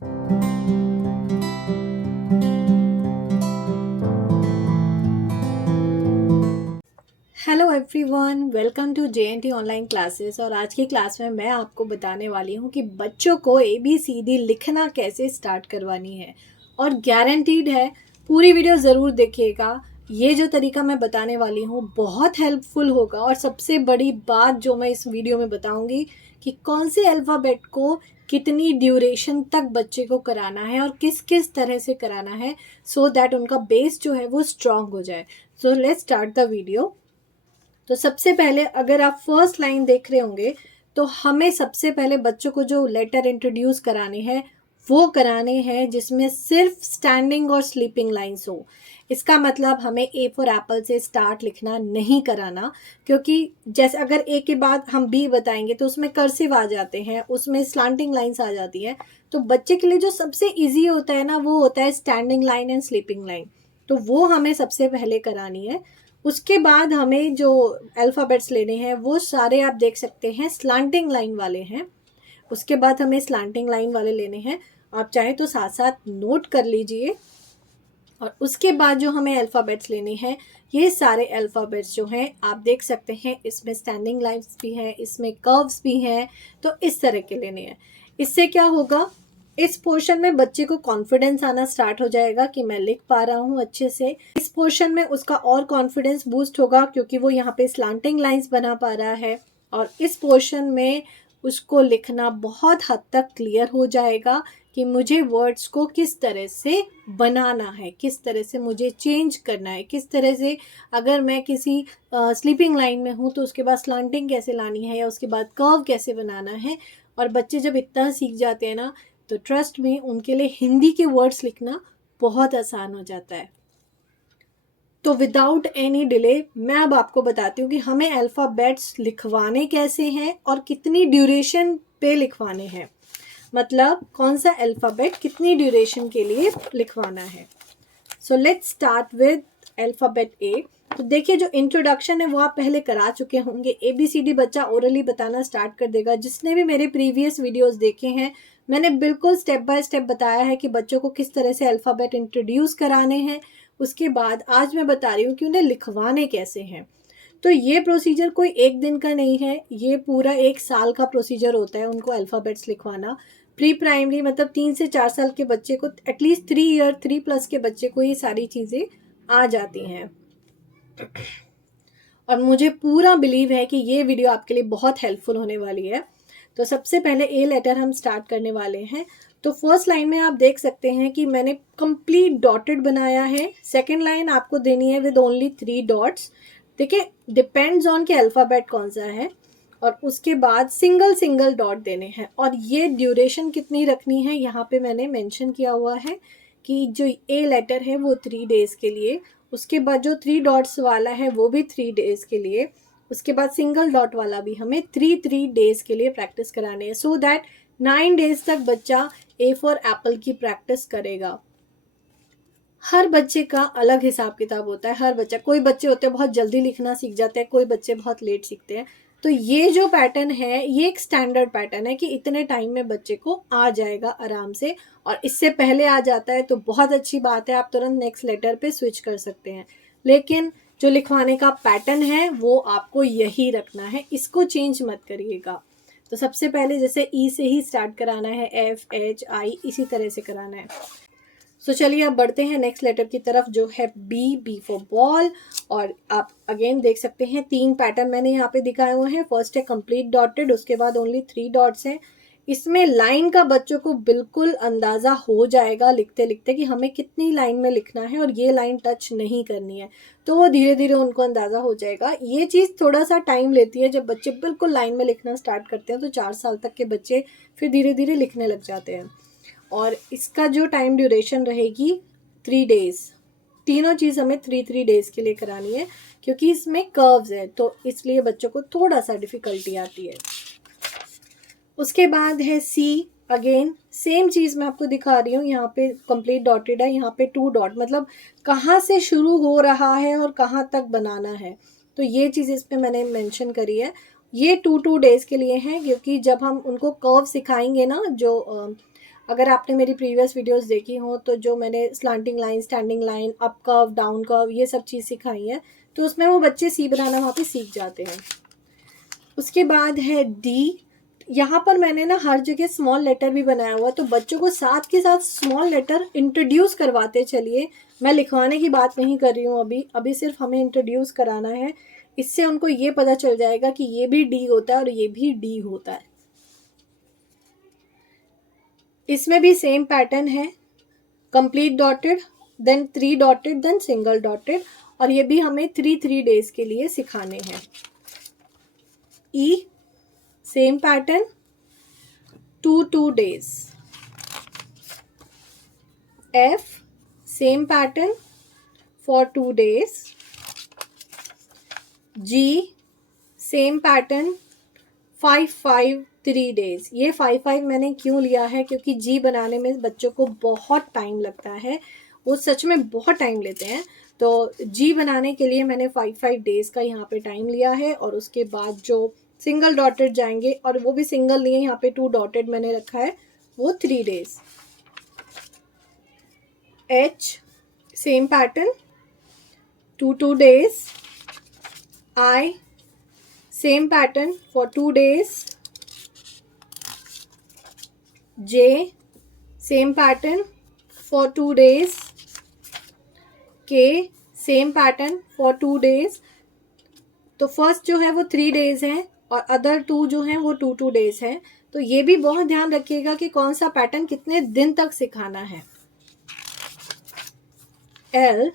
Hello everyone, welcome to JNT online classes. और आज की क्लास में मैं आपको बताने वाली हूँ कि बच्चों को ABCD लिखना कैसे स्टार्ट करवानी है। और गारंटीड है, पूरी वीडियो ज़रूर देखिएगा। ये जो तरीका मैं बताने वाली हूँ बहुत हेल्पफुल होगा। और सबसे बड़ी बात जो मैं इस वीडियो में बताऊँगी कि कौन से अल्फ़ाबेट को कितनी ड्यूरेशन तक बच्चे को कराना है और किस किस तरह से कराना है, सो दैट उनका बेस जो है वो स्ट्रॉन्ग हो जाए। So let's start the video. तो सबसे पहले अगर आप फर्स्ट लाइन देख रहे होंगे तो हमें सबसे पहले बच्चों को जो लेटर इंट्रोड्यूस कराने हैं वो कराने हैं जिसमें सिर्फ स्टैंडिंग और स्लीपिंग लाइंस हो। इसका मतलब हमें ए फॉर एप्पल से स्टार्ट लिखना नहीं कराना, क्योंकि जैसे अगर ए के बाद हम बी बताएंगे तो उसमें कर्सिव आ जाते हैं, उसमें स्लांटिंग लाइंस आ जाती है। तो बच्चे के लिए जो सबसे ईजी होता है ना, वो होता है standing line and sleeping line. तो वो हमें सबसे पहले करानी है। उसके बाद हमें जो अल्फ़ाबेट्स लेने हैं वो सारे आप देख सकते हैं स्लांटिंग लाइन वाले हैं। उसके बाद हमें स्लांटिंग लाइन वाले लेने हैं। आप चाहे तो साथ साथ नोट कर लीजिए। और उसके बाद जो हमें अल्फ़ाबेट्स लेने हैं, ये सारे अल्फ़ाबेट्स जो हैं आप देख सकते हैं, इसमें स्टैंडिंग लाइन्स भी हैं, इसमें कर्व्स भी हैं। तो इस तरह के लेने हैं। इससे क्या होगा, इस पोर्शन में बच्चे को कॉन्फिडेंस आना स्टार्ट हो जाएगा कि मैं लिख पा रहा हूँ अच्छे से। इस पोर्शन में उसका और कॉन्फिडेंस बूस्ट होगा क्योंकि वो यहाँ पे स्लांटिंग लाइंस बना पा रहा है। और इस पोर्शन में उसको लिखना बहुत हद तक क्लियर हो जाएगा कि मुझे वर्ड्स को किस तरह से बनाना है, किस तरह से मुझे चेंज करना है, किस तरह से अगर मैं किसी स्लीपिंग लाइन में हूँ तो उसके बाद स्लांटिंग कैसे लानी है या उसके बाद कर्व कैसे बनाना है। और बच्चे जब इतना सीख जाते हैं ना, तो ट्रस्ट में उनके लिए हिंदी के वर्ड्स लिखना बहुत आसान हो जाता है। तो विदाउट एनी डिले मैं अब आपको बताती हूँ कि हमें अल्फ़ाबेट्स लिखवाने कैसे हैं और कितनी ड्यूरेशन पे लिखवाने हैं। मतलब कौन सा अल्फ़ाबेट कितनी ड्यूरेशन के लिए लिखवाना है। So let's start with alphabet ए। तो देखिए, जो इंट्रोडक्शन है वो आप पहले करा चुके होंगे। ABCD बच्चा ओरली बताना स्टार्ट कर देगा। जिसने भी मेरे प्रीवियस वीडियोस देखे हैं, मैंने बिल्कुल स्टेप बाय स्टेप बताया है कि बच्चों को किस तरह से अल्फ़ाबेट इंट्रोड्यूस कराने हैं। उसके बाद आज मैं बता रही हूँ कि उन्हें लिखवाने कैसे हैं। तो ये प्रोसीजर कोई एक दिन का नहीं है, ये पूरा 1 साल का प्रोसीजर होता है उनको अल्फ़ाबेट्स लिखवाना। प्री प्राइमरी मतलब 3 से 4 साल के बच्चे को, एटलीस्ट 3 प्लस के बच्चे को ये सारी चीज़ें आ जाती हैं। और मुझे पूरा बिलीव है कि ये वीडियो आपके लिए बहुत हेल्पफुल होने वाली है। तो सबसे पहले ए लेटर हम स्टार्ट करने वाले हैं। तो फर्स्ट लाइन में आप देख सकते हैं कि मैंने कंप्लीट डॉटेड बनाया है। सेकंड लाइन आपको देनी है विद ओनली 3 डॉट्स। देखिए, डिपेंड्स ऑन के अल्फ़ाबेट कौन सा है। और उसके बाद सिंगल सिंगल डॉट देने हैं। और ये ड्यूरेशन कितनी रखनी है यहाँ पे मैंने मेंशन किया हुआ है कि जो ए लेटर है वो 3 डेज़ के लिए, उसके बाद जो 3 डॉट्स वाला है वो भी 3 डेज़ के लिए, उसके बाद सिंगल डॉट वाला भी हमें 3 डेज़ के लिए प्रैक्टिस कराने हैं। सो दैट 9 डेज़ तक बच्चा ए फॉर एप्पल की प्रैक्टिस करेगा। हर बच्चे का अलग हिसाब किताब होता है। हर बच्चा, कोई बच्चे होते हैं बहुत जल्दी लिखना सीख जाते हैं, कोई बच्चे बहुत लेट सीखते हैं। तो ये जो पैटर्न है ये एक स्टैंडर्ड पैटर्न है कि इतने टाइम में बच्चे को आ जाएगा आराम से। और इससे पहले आ जाता है तो बहुत अच्छी बात है, आप तुरंत नेक्स्ट लेटर पे स्विच कर सकते हैं। लेकिन जो लिखवाने का पैटर्न है वो आपको यही रखना है, इसको चेंज मत करिएगा। तो सबसे पहले जैसे ई से ही स्टार्ट कराना है, FHI इसी तरह से कराना है। सो चलिए अब बढ़ते हैं नेक्स्ट लेटर की तरफ जो है बी फॉर बॉल। और आप अगेन देख सकते हैं 3 पैटर्न मैंने यहाँ पे दिखाए हुए हैं। फर्स्ट है कंप्लीट डॉटेड, उसके बाद ओनली 3 डॉट्स हैं। इसमें लाइन का बच्चों को बिल्कुल अंदाज़ा हो जाएगा लिखते लिखते कि हमें कितनी लाइन में लिखना है और ये लाइन टच नहीं करनी है। तो वो धीरे धीरे उनको अंदाज़ा हो जाएगा। ये चीज़ थोड़ा सा टाइम लेती है। जब बच्चे बिल्कुल लाइन में लिखना स्टार्ट करते हैं तो 4 साल तक के बच्चे फिर धीरे धीरे लिखने लग जाते हैं। और इसका जो टाइम ड्यूरेशन रहेगी 3 डेज़। तीनों चीज़ हमें 3 डेज़ के लिए करानी है क्योंकि इसमें कर्व्स है, तो इसलिए बच्चों को थोड़ा सा डिफ़िकल्टी आती है। उसके बाद है सी। अगेन सेम चीज़ मैं आपको दिखा रही हूँ। यहाँ पे कंप्लीट डॉटेड है, यहाँ पे 2 डॉट, मतलब कहाँ से शुरू हो रहा है और कहाँ तक बनाना है। तो ये चीज़ इस पर मैंने मेंशन करी है। ये 2 डेज़ के लिए हैं क्योंकि जब हम उनको कर्व सिखाएंगे ना, जो अगर आपने मेरी प्रीवियस वीडियोस देखी हो तो जो मैंने slanting line, standing line, up curve, down curve, ये सब चीज़ सिखाई है, तो उसमें वो बच्चे सी बनाना वहाँ पे सीख जाते हैं। उसके बाद है डी। यहाँ पर मैंने ना हर जगह स्मॉल लेटर भी बनाया हुआ, तो बच्चों को साथ के साथ स्मॉल लेटर इंट्रोड्यूस करवाते चलिए। मैं लिखवाने की बात नहीं कर रही हूँ अभी सिर्फ हमें इंट्रोड्यूस कराना है। इससे उनको ये पता चल जाएगा कि ये भी डी होता है और ये भी डी होता है। इसमें भी सेम पैटर्न है, complete dotted, then 3 dotted, then single dotted, और ये भी हमें 3 डेज के लिए सिखाने हैं। ई same pattern, 2 days. F same pattern for 2 days. G same pattern 5 days. ये 5 मैंने क्यों लिया है, क्योंकि G बनाने में बच्चों को बहुत टाइम लगता है, वो सच में बहुत टाइम लेते हैं। तो G बनाने के लिए मैंने 5 डेज का यहाँ पे टाइम लिया है। और उसके बाद जो सिंगल डॉटेड जाएंगे, और वो भी सिंगल नहीं है, यहाँ पे 2 डॉटेड मैंने रखा है, वो 3 days. H same pattern 2 days. I same pattern for 2 days. J same pattern for 2 days. K same pattern for 2 days. तो फर्स्ट जो है वो 3 डेज है और अदर 2 जो हैं वो 2 डेज हैं। तो ये भी बहुत ध्यान रखिएगा कि कौन सा पैटर्न कितने दिन तक सिखाना है। L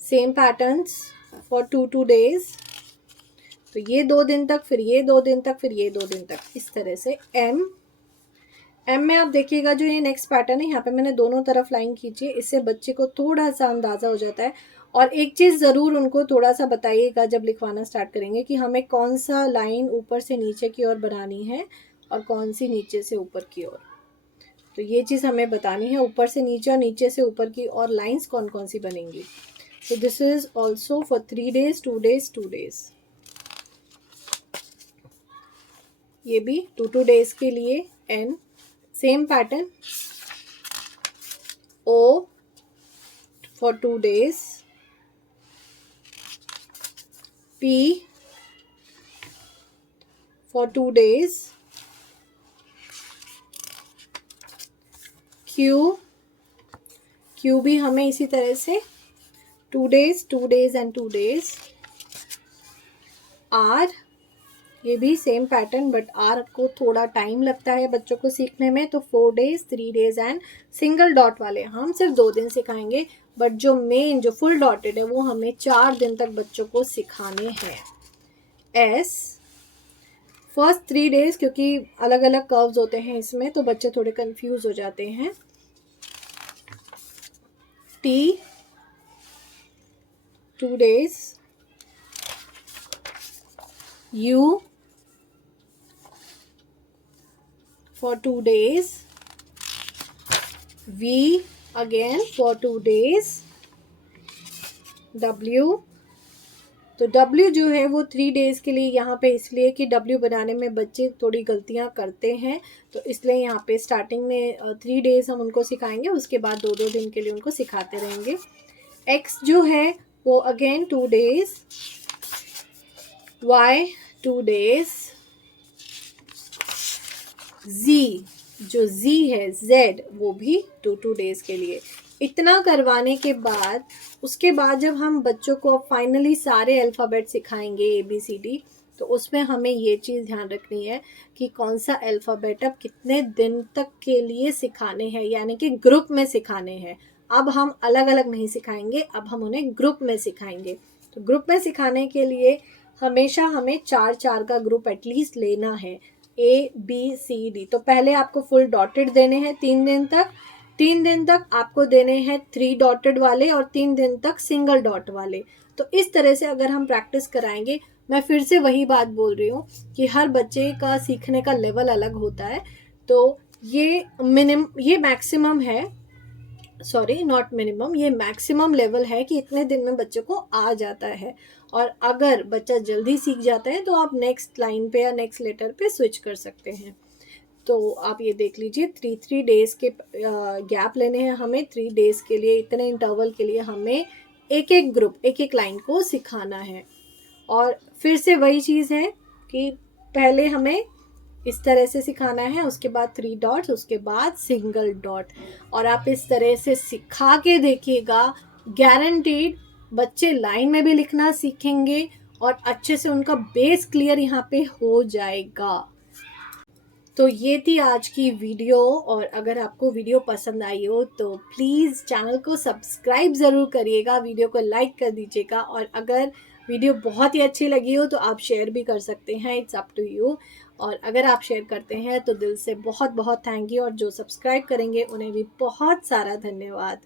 same patterns for 2 days. तो ये 2 दिन तक, फिर ये 2 दिन तक, फिर ये 2 दिन तक, इस तरह से। M में आप देखिएगा जो ये नेक्स्ट पैटर्न है, यहाँ पे मैंने दोनों तरफ लाइन खींची है, इससे बच्चे को थोड़ा सा अंदाज़ा हो जाता है। और एक चीज़ ज़रूर उनको थोड़ा सा बताइएगा जब लिखवाना स्टार्ट करेंगे कि हमें कौन सा लाइन ऊपर से नीचे की ओर बनानी है और कौन सी नीचे से ऊपर की ओर। तो ये चीज़ हमें बतानी है, ऊपर से नीचे और नीचे से ऊपर की और लाइंस कौन कौन सी बनेंगी। तो this is also for 3 days, 2 days, 2 days। ये भी 2 days के लिए। N same pattern. O for 2 days. P for 2 days. Q भी हमें इसी तरह से 2 days, 2 days and 2 days. R ये भी सेम पैटर्न, बट आर को थोड़ा टाइम लगता है बच्चों को सीखने में। तो 4 days, 3 days and single dot वाले हम सिर्फ 2 दिन सिखाएंगे, बट जो मेन जो फुल डॉटेड है वो हमें 4 दिन तक बच्चों को सिखाने हैं। एस फर्स्ट 3 days, क्योंकि अलग अलग कर्व्स होते हैं इसमें तो बच्चे थोड़े कंफ्यूज हो जाते हैं। T 2 days. U for 2 days. V again for 2 days. W तो W जो है वो 3 days के लिए यहाँ पे, इसलिए कि W बनाने में बच्चे थोड़ी गलतियाँ करते हैं, तो इसलिए यहाँ पे स्टार्टिंग में 3 days हम उनको सिखाएंगे, उसके बाद 2 दिन के लिए उनको सिखाते रहेंगे। X जो है वो again 2 days. Y 2 days. Z जो Z है Z वो भी 2 days के लिए। इतना करवाने के बाद उसके बाद जब हम बच्चों को अब फाइनली सारे अल्फ़ाबेट सिखाएंगे ABCD, तो उसमें हमें ये चीज़ ध्यान रखनी है कि कौन सा अल्फ़ाबेट अब कितने दिन तक के लिए सिखाने हैं, यानी कि ग्रुप में सिखाने हैं। अब हम अलग अलग नहीं सिखाएंगे, अब हम उन्हें ग्रुप में सिखाएंगे। तो ग्रुप में सिखाने के लिए हमेशा हमें 4 का ग्रुप एटलीस्ट लेना है, ABCD। तो पहले आपको फुल डॉटेड देने हैं 3 दिन तक, 3 दिन तक आपको देने हैं 3 डॉटेड वाले और 3 दिन तक सिंगल डॉट वाले। तो इस तरह से अगर हम प्रैक्टिस कराएंगे, मैं फिर से वही बात बोल रही हूँ कि हर बच्चे का सीखने का लेवल अलग होता है। तो ये मैक्सिमम है, सॉरी नॉट मिनिमम, ये मैक्सिमम लेवल है कि इतने दिन में बच्चे को आ जाता है। और अगर बच्चा जल्दी सीख जाता है तो आप नेक्स्ट लाइन पे या नेक्स्ट लेटर पे स्विच कर सकते हैं। तो आप ये देख लीजिए 3 डेज़ के गैप लेने हैं हमें। 3 डेज़ के लिए, इतने इंटरवल के लिए हमें एक एक ग्रुप, एक एक लाइन को सिखाना है। और फिर से वही चीज़ है कि पहले हमें इस तरह से सिखाना है, उसके बाद 3 डॉट्स, उसके बाद सिंगल डॉट। और आप इस तरह से सिखा के देखिएगा, गारंटीड बच्चे लाइन में भी लिखना सीखेंगे और अच्छे से उनका बेस क्लियर यहाँ पे हो जाएगा। तो ये थी आज की वीडियो, और अगर आपको वीडियो पसंद आई हो तो प्लीज़ चैनल को सब्सक्राइब ज़रूर करिएगा, वीडियो को लाइक कर दीजिएगा, और अगर वीडियो बहुत ही अच्छी लगी हो तो आप शेयर भी कर सकते हैं, इट्स अप टू यू। और अगर आप शेयर करते हैं तो दिल से बहुत बहुत थैंक यू, और जो सब्सक्राइब करेंगे उन्हें भी बहुत सारा धन्यवाद।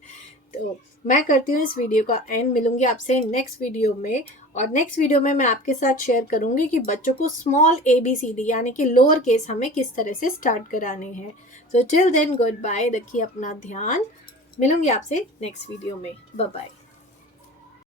तो मैं करती हूँ इस वीडियो का एंड, मिलूंगी आपसे नेक्स्ट वीडियो में। और नेक्स्ट वीडियो में मैं आपके साथ शेयर करूंगी कि बच्चों को स्मॉल ABCD यानी कि लोअर केस हमें किस तरह से स्टार्ट कराने हैं। तो टिल देन गुड बाय, रखिए अपना ध्यान, मिलूंगी आपसे नेक्स्ट वीडियो में, बाय बाय।